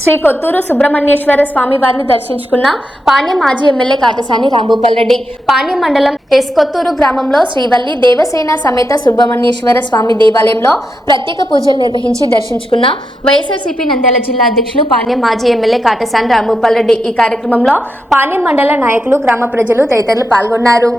శ్రీ కొత్తూరు సుబ్రహ్మణ్యేశ్వర స్వామి వారిని దర్శించుకున్న పాణ్యం మాజీ ఎమ్మెల్యే కాటసాని రాంభూపాల్ రెడ్డి. పాణ్యం మండలం ఎస్ కొత్తూరు గ్రామంలో శ్రీవల్లి దేవసేన సమేత సుబ్రహ్మణ్యేశ్వర స్వామి దేవాలయంలో ప్రత్యేక పూజలు నిర్వహించి దర్శించుకున్న వైఎస్ఆర్సీపీ నంద్యాల జిల్లా అధ్యక్షులు పాణ్యం మాజీ ఎమ్మెల్యే కాటసాని రాంభూపాల్ రెడ్డి. ఈ కార్యక్రమంలో పాణ్యం మండల నాయకులు, గ్రామ ప్రజలు తదితరులు పాల్గొన్నారు.